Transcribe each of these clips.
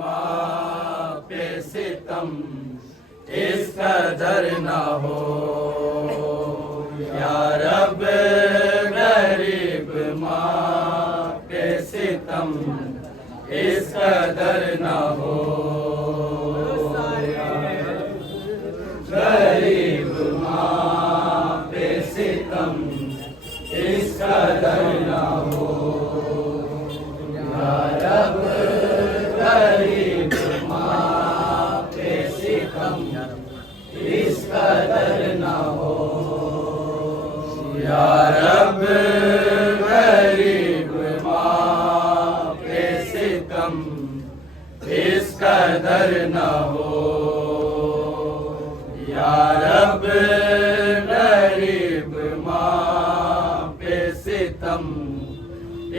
माँ पे सितम इस कदर न हो या रब, गरीब माँ पे सितम इस कदर न हो। गरीब माँ पे सितम इस कदर न हो या रब, गरीब माँ पे सितम इस कदर न हो या रब, गरीब माँ पे सितम इस कदर न हो या रब, गरीब माँ पे सितम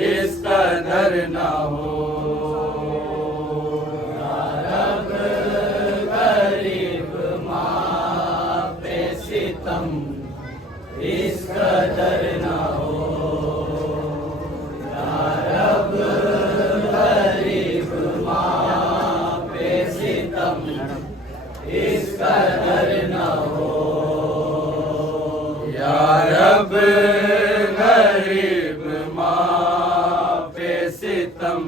इस कदर न हो या रब, गरीब माँ पे सितम इस कदर न हो या रब, गरीब माँ पे सितम इस कदर न हो या रब, गरीब माँ पे सितम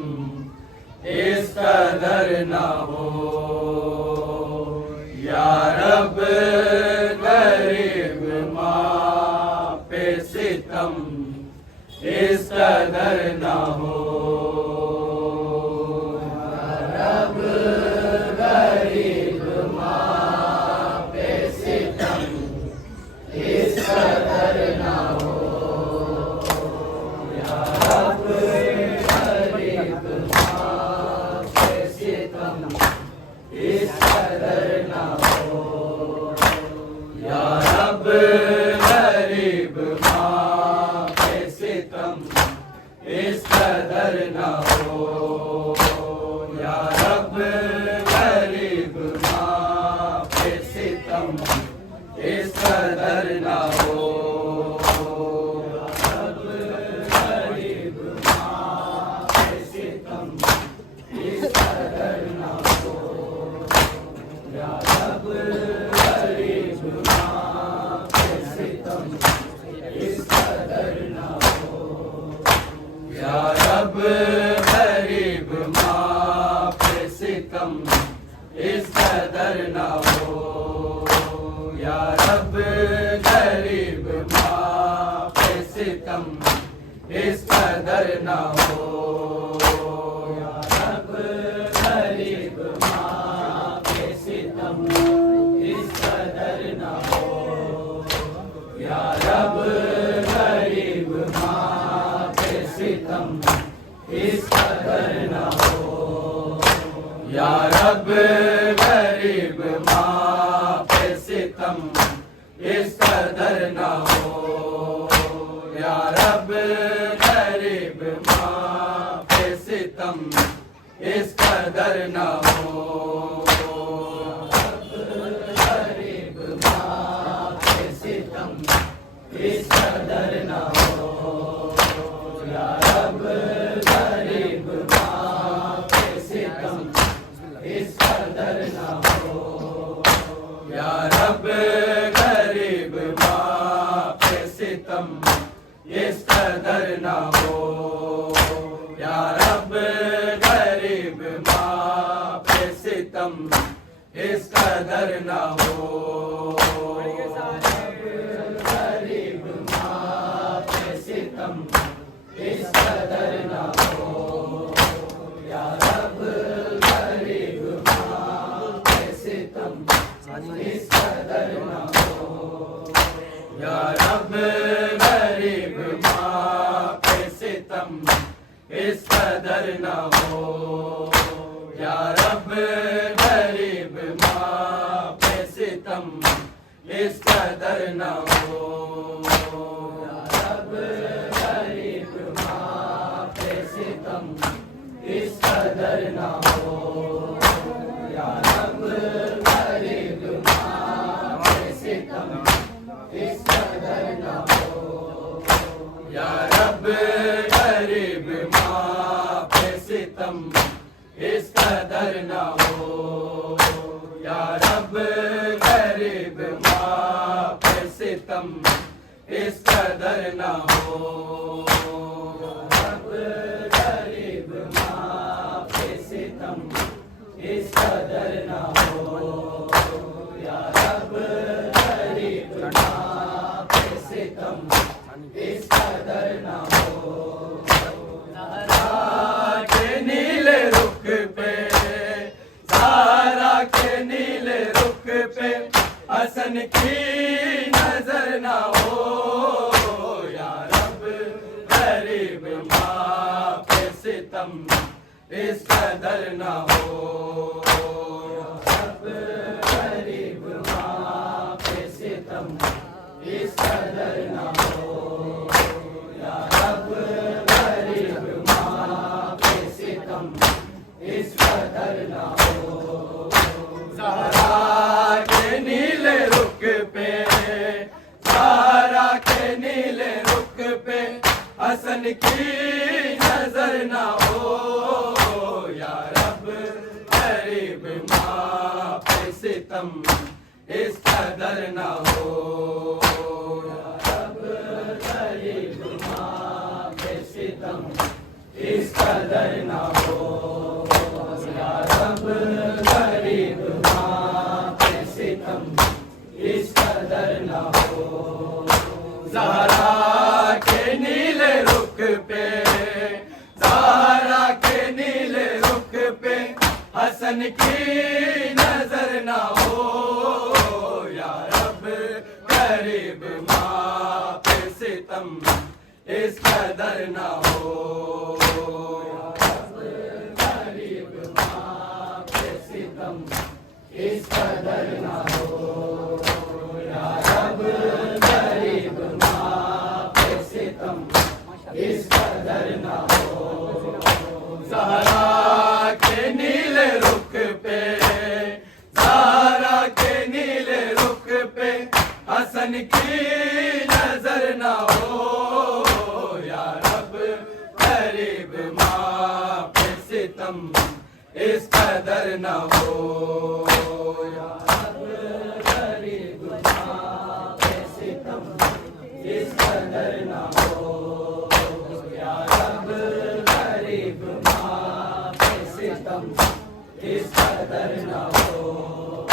इस कदर न हो या रब, गरीब माँ पे सितम इस कदर न हो या रब, गरीब माँ पे सितम इस कदर न हो या रब, गरीब माँ पे सितम इस कदर न हो या रब, गरीब माँ पे सितम इस कदर न हो या रब, गरीब माँ पे सितम इस कदर न हो या रब, गरीब माँ पे सितम इस कदर न हो या रब, गरीब माँ पे सितम इस कदर न हो या रब, गरीब माँ पे सितम इस कदर न हो या रब, गरीब माँ पे सितम इस कदर न हो या रब, गरीब माँ पे सितम इस कदर न हो या रब, गरीब माँ पे सितम इस कदर न हो या रब, गरीब माँ पे सितम इस कदर न हो या रब, गरीब माँ पे सितम इस कदर न हो गरीब माँ पे सितम इस कदर न हो या रब, गरीब माँ पे सितम इस कदर न हो या रब, गरीब माँ पे सितम इस कदर न हो या रब, गरीब माँ पे सितम इस कदर न हो गरीब माँ पे सितम इस कदर न हो या रब, गरीब माँ पे सितम इस कदर न हो या रब, गरीब माँ पे सितम इस कदर न हो या रब, गरीब माँ पे सितम इस कदर न हो या रब, गरीब माँ पे सितम इस कदर न हो या रब, गरीब माँ पे सितम इस कदर न हो या रब, गरीब माँ पे सितम इस कदर कदर न हो। या रब गरीब माँ पे सितम इस कदर न हो। या रब गरीब माँ पे सितम इस कदर न हो। या रब गरीब माँ पे सितम इस कदर न हो। ज़हरा के नीले रुख पे, ज़हरा के नीले रुख पे हसन की नजर न हो। या रब गरीब माँ पे सितम इस कदर न हो। या रब गरीब माँ पे सितम इस कदर न हो। या रब गरीब माँ पे सितम इस कदर न हो। ज़हरा के नीले रुख पे, ज़हरा के नीले रुख पे हसन की नजर न हो। या रब गरीब माँ पे सितम इस कदर न हो। या रब गरीब माँ पे सितम इस कदर न हो। या रब गरीब माँ पे सितम इस कदर न हो। ज़हरा के नीले रुख पे, ज़हरा के नीले रुख पे हसन की नजर न हो। या रब गरीब माँ पे सितम इस कदर न हो। या रब गरीब माँ पे सितम इस कदर न हो। या रब गरीब माँ पे सितम इस कदर न हो। ज़हरा के नीले रुख पे, ज़हरा के नीले रुख पे हसन की नजर न हो। या रब गरीब माँ पे सितम इस कदर न हो। या रब गरीब माँ पे सितम इस कदर न हो। या रब गरीब माँ पे सितम इस कदर न हो।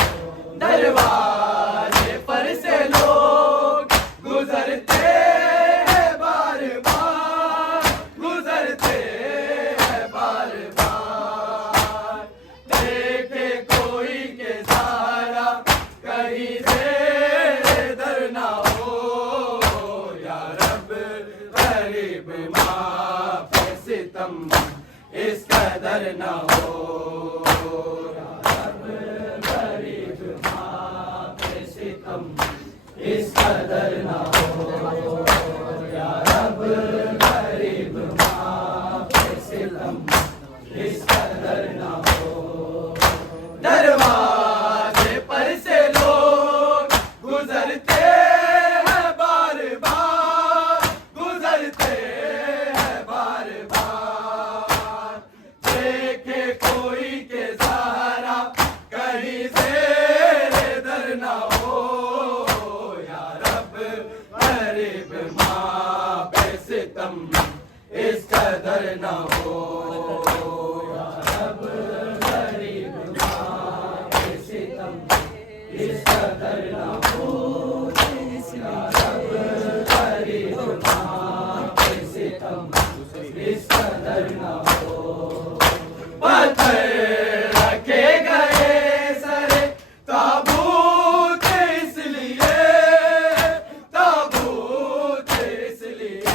दरवाजे पर से लोग गुजरते हैं बार बार, गुजरते हैं बार बार। देखे कोई के सहारा कहीं से दर ना हो। या रब गरीब माँ पे सितम इस कदर न हो। या रब गरीब माँ पे सितम इस कदर न हो। या रब गरीब माँ पे सितम इस कदर न हो। दरवाजे पर से लोग गुजरते हैं बार बार, गुजरते हैं बार बार। देखे कोई के सहारा कहीं से दर न हो। या रब गरीब माँ पे सितम इस कदर न हो। या रब गरीब माँ पे सितम इस कदर न हो। या रब गरीब माँ पे सितम इस कदर न हो। पत्थर रखे गए सरे ताबूत इसलिए, ताबूत इसलिए।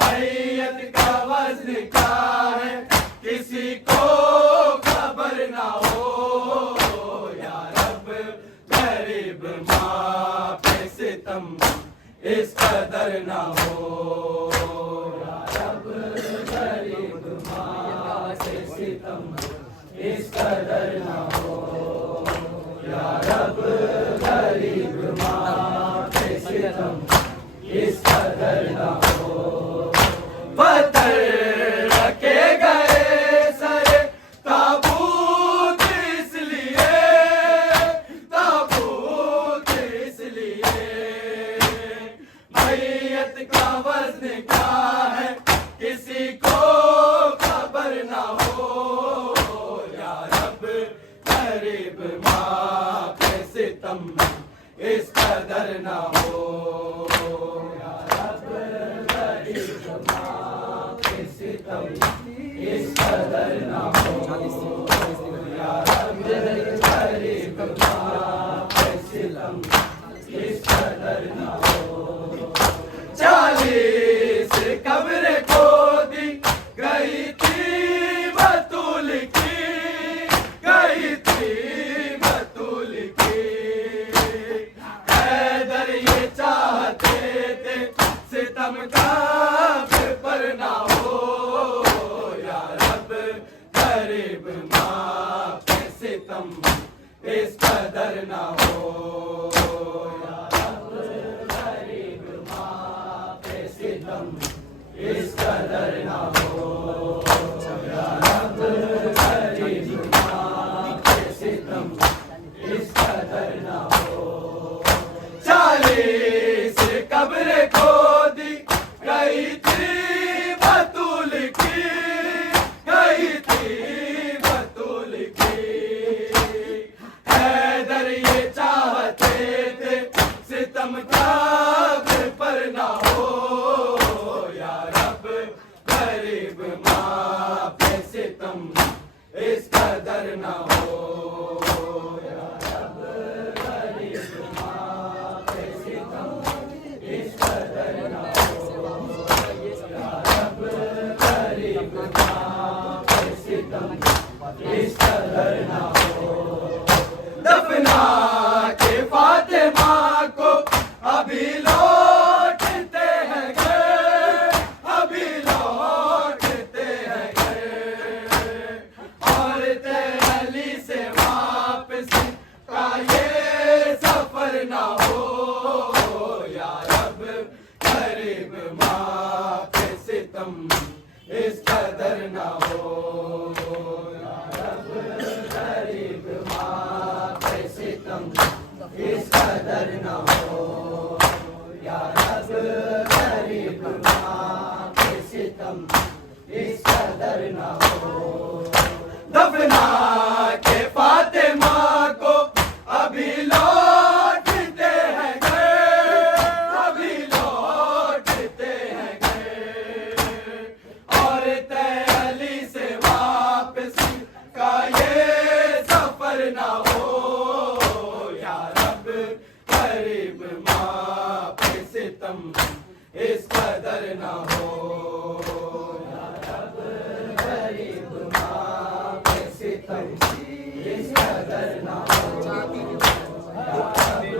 मैयत का वज़्न क्या है किसी को खबर ना हो। या रब गरीब माँ पे सितम इस कदर ना हो। या रब गरीब माँ पे सितम इस कदर ना हो। या रब गरीब माँ पे सितम इस कदर ना हो। पत्थर रखे गए सर सितम इस कदर ना हो। या रब गरीब माँ पे सितम इस कदर ना हो। या रब गरीब माँ पे सितम इस कदर ना हो। 40 कब्रें खोदी गई थी बतूल की, गई थी बतूल की। हैदर ये चाहते थे सितम का पर ना हो। या रब गरीब माँ पे सितम इस कदर ना हो। या रब गरीब माँ पे सितम इस कदर ना हो। या रब गरीब माँ पे सितम इस कदर ना हो। 40 कब्रें खोदी गई थी बतूल की, गई थी बतूल की। हैदर ये चाहते थे सितम का पर ना हो। या रब गरीब माँ पे सितम इस कदर ना हो। या रब गरीब माँ पे सितम इस कदर ना हो। या रब गरीब माँ पे सितम इस कदर ना हो। दफना के फातिमा को अभी लौटते हैं घर, अभी लौटते हैं घर। और अली से वापसी का ये सफर ना हो। या रब गरीब माँ पे सितम इस कदर ना हो। या रब गरीब माँ पे सितम इस कदर ना हो। या रब गरीब माँ पे सितम इस कदर ना हो। दफना के फातिमा को अभी लौटते हैं घर, अभी लौटते हैं घर। और अली से वापसी का ये सफर ना हो। या रब गरीब माँ पे सितम इस कदर ना हो। या रब गरीब माँ पे सितम इस कदर ना हो। या रब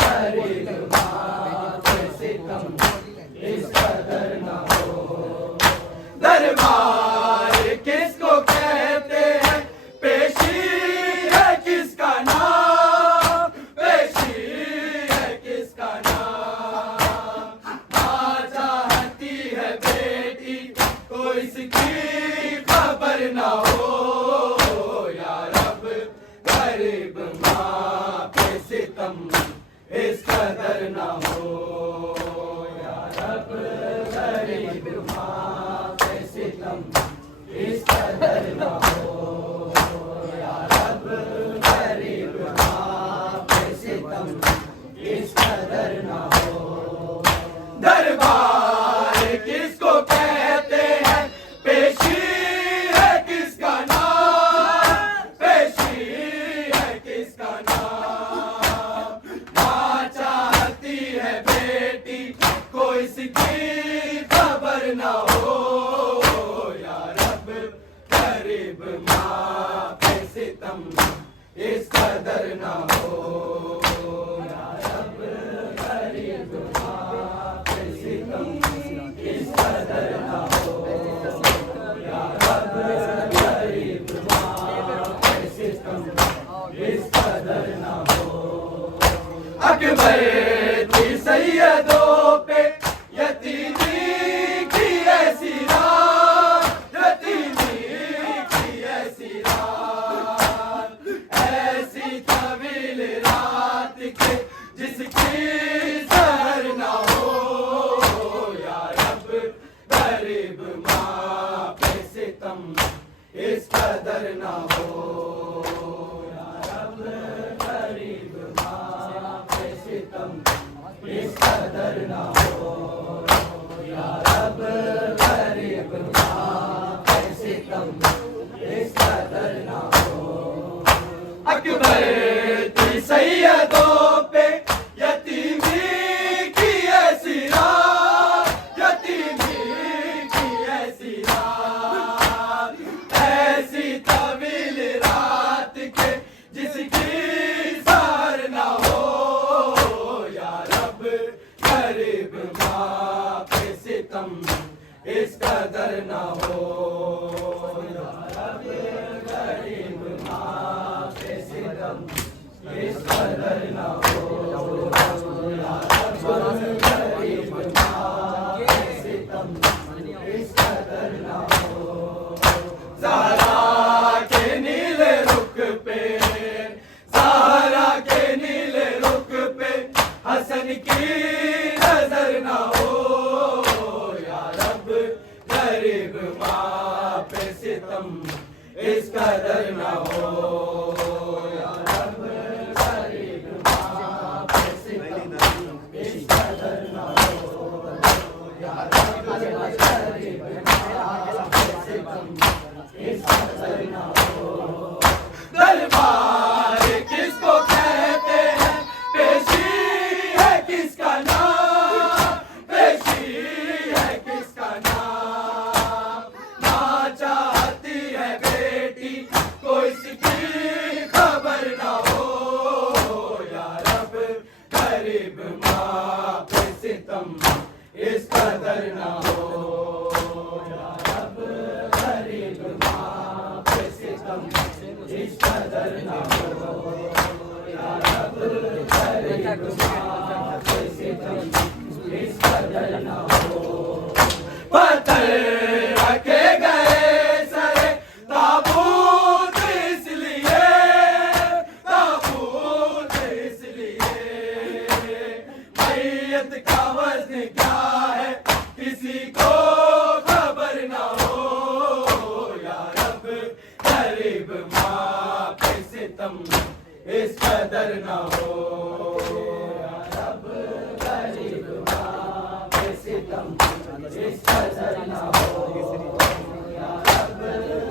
गरीब माँ पे सितम इस कदर ना हो। दरबार किसको कहते हैं, पेशी है किसका नाम, पेशी है किसका नाम। माँ चाहती है बेटी को इसकी खबर ना हो। या रब गरीब माँ पे सितम इस कदर ना हो। या रब गरीब माँ पे सितम इस कदर ना हो। या रब गरीब माँ पे सितम इस कदर ना हो। दरबार किसको कहते हैं, पेशी है किसका नाम, पेशी है किसका नाम। माँ चाहती है बेटी को इसकी खबर ना हो। या रब गरीब माँ पे सितम इस कदर ना हो। या रब गरीब माँ पे सितम इस कदर ना हो। या रब गरीब माँ पे सितम इस कदर ना हो। अकबर की सैयदों पे यतीमी की ऐसी रात, यतीमी की ऐसी रात। ऐसी तवील रात के जिसकी सहर ना हो। या रब गरीब माँ पे सितम इस कदर ना हो। या रब गरीब माँ अकबर की सैयदों पे यतीमी की ऐसी रात, यतीमी की ऐसी रात, ऐसी तवील रात के जिसकी सर ना हो। या रब गरीब माँ पे सितम इस कदर ना हो। या रब गरीब माँ पे सितम इस कदर ना हो। या रब गरीब माँ पे सितम इस कदर ना हो। ज़हरा के नीले रुख पे, ज़हरा के नीले रुख पे हसन की नजर ना हो। या रब गरीब माँ पे सितम इस कदर ना हो। या रब गरीब माँ पे सितम इस कदर ना हो। या रब गरीब माँ पे सितम इस कदर ना हो। दरबार किसको कहते हैं, पेशी है किसका नाम, पेशी है किसका नाम। ना चाहती है बेटी को इसकी खबर ना हो। या रब गरीब माँ पे सितम इस कदर ना हो। या रब गरीब माँ पे सितम इस कदर ना हो। या रब गरीब माँ पे सितम इस कदर ना हो। पत्थर रखे गए सरे ताबूत इसलिए, ताबूत इसलिए। मैयत का वज़न क्या है किसी को खबर ना हो। या रब गरीब माँ पे सितम इस कदर ना हो। या रब गरीब माँ पे सितम इस कदर ना हो। या रब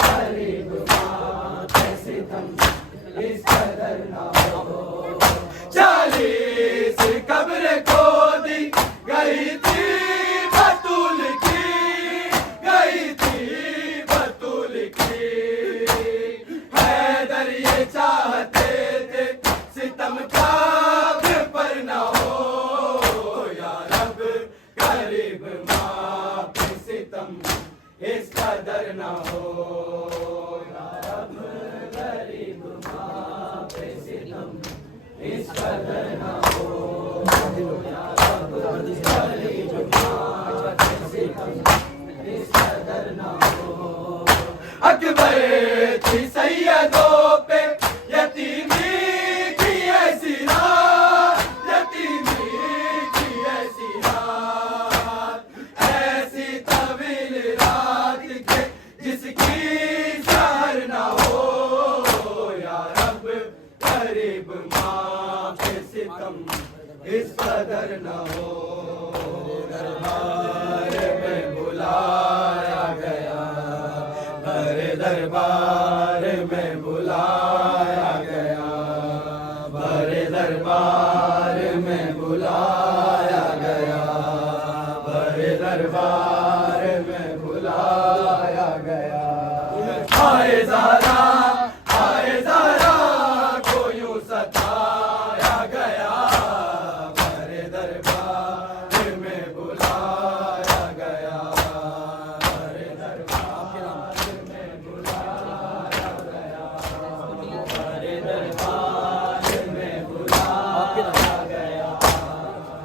गरीब माँ पे सितम इस कदर ना हो। 40 कब्र खोदी गई थी बतूल की, गई थी बतूल की। हैदर ये चाहते थे सितम का पर ना हो। या रब गरीब माँ पे सितम इस कदर ना हो। या रब गरीब माँ पे सितम इस कदर ना हो। या रब गरीब माँ पे सितम इस कदर ना हो। अकबर की सैयदों पे यतीमी की ऐसी रात, यतीमी की ऐसी रात, ऐसी तवील रात के जिसकी सर ना हो। या रब गरीब माँ पे सितम इस कदर ना हो। दरबार में बुलाया गया, भरे दरबार में बुलाया गया, भरे दरबार में बुलाया गया, भरे दरबार में बुलाया गया। आए ज़हरा, आए ज़हरा को यूं सताया गया, भरे दरबार में बुलाया गया, भरे दरबार में बुलाया गया, भरे दरबार में बुलाया गया,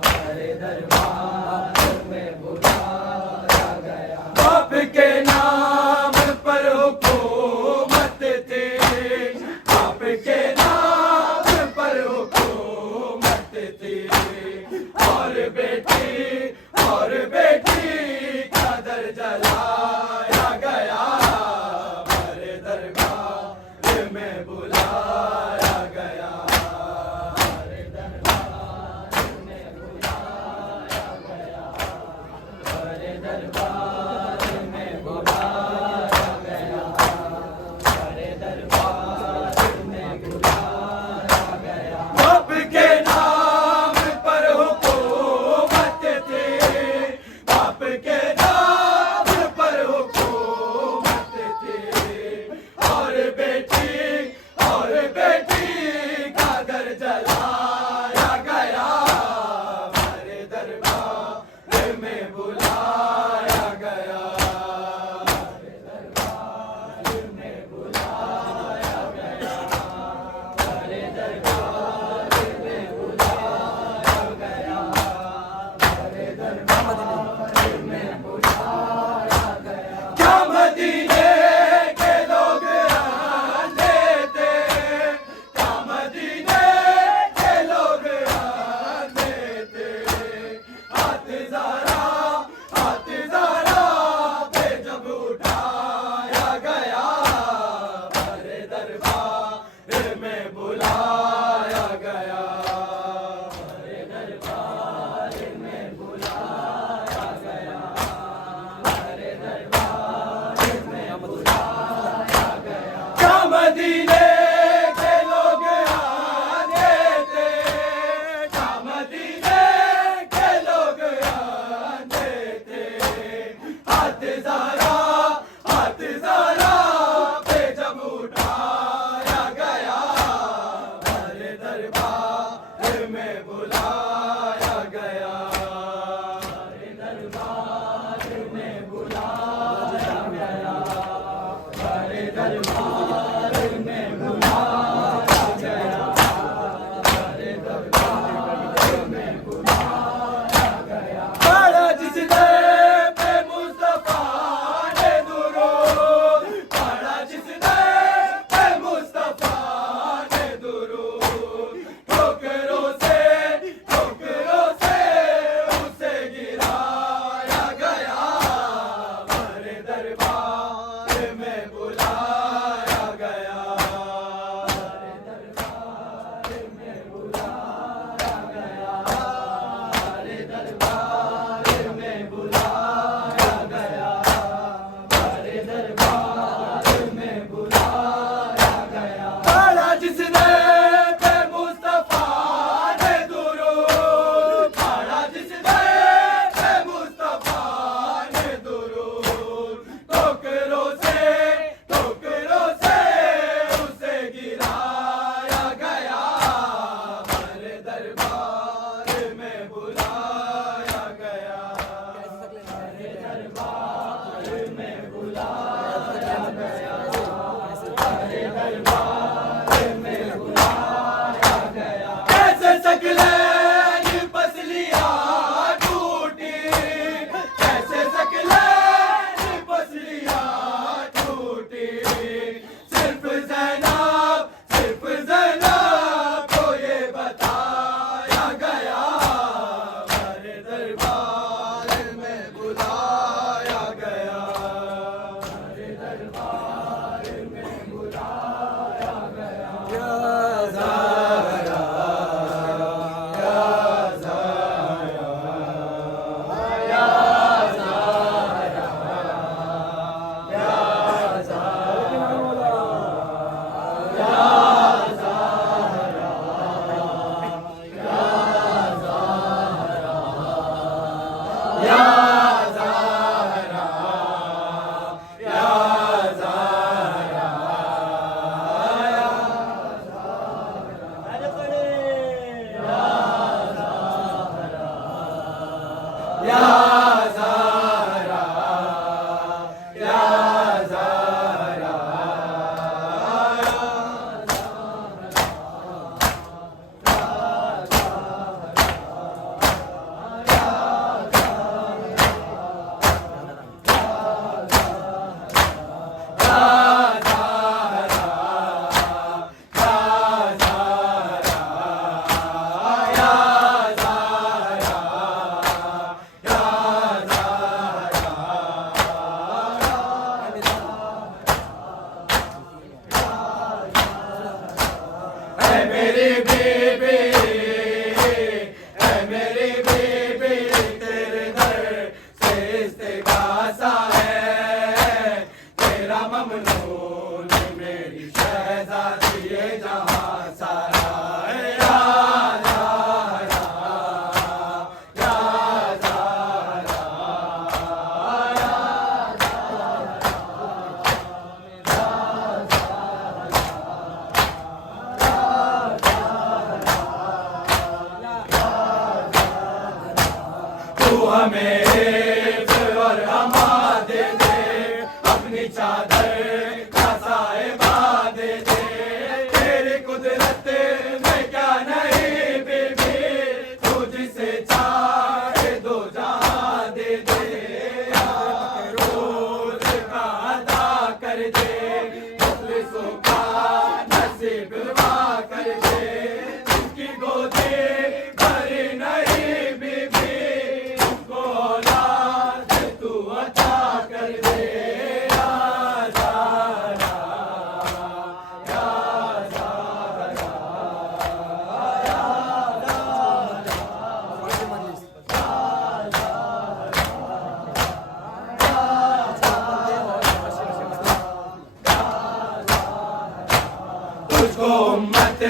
भरे दरबार में बुलाया गया। बाप के नाम पर हुकूमत थी, बाप के नाम पर हुकूमत थी। और बेटी का दर जलाया गया, भरे दरबार में बुलाया गया, भरे दरबार में बुलाया गया, भरे दरबार में बुलाया गया, भरे दरबार में बुलाया दरबार में बुलाया गया, हमारे दरबार में बुलाया गया, हमारे दरबार में बुलाया गया। क्या मदीने के लोग आते थे, क्या मदीने के लोग आते थे। हाथ ज़रा पे जब उठाया गया, हमारे दरबार में बुलाया गया, हमारे दरबार में बुलाया गया, हमारे दरबार में बुलाया गया, हमारे दरबार में बुलाया गया। पढ़ा जिसने पे मुस्तफा ने दुरूद, पढ़ा जिसने पे मुस्तफा ने दुरूद, ठोकरों से उसे गिराया गया, हमारे दरबार में बुलाया गया, हमारे दरबार में बुलाया गया, हमारे दरबार में बुलाया गया, हमारे दरबार में बुलाया गया। पढ़ा जिसने पे मुस्तफा ने दुरूद, पढ़ा जिसने पे मुस्तफा ने दुरूद, ठोकरों से उसे गिराया गया, हमारे दरबार में बुलाया गया, हमारे दरबार में बुलाया गया, हमारे दरबार में बुलाया गया। कैसे सकलैन पसलियाँ टूटी, कैसे सकलैन पसलियाँ टूटी, सिर्फ ज़ैनब को ये बताया गया, हमारे दरबार में बुलाया गया, हमारे दरबार में बुलाया गया। या ज़हरा, या ज़हरा, या ज़हरा, या ज़हरा, मेरी बीबी, मेरी बीबी, तेरे दर से इस्तिगासा है, तेरा ममनून मेरी शहज़ादी ये जहां सारा है। या ज़हरा, या ज़हरा, तू हमें हिफ्ज़ और अमान दे दे, अपनी चादर का साहिबा दे दे, तेरी कुदरत में क्या नहीं बीबी, तू जिसे चाहे दो जहां दे दे, रोज़ का अदा कर दे, मुखलिसों का नसीब वा कर दे, जिसकी गोदी भरी नहीं बीबी, उसको औलाद तू अता कर दे। या ज़हरा, तुझको उम्मत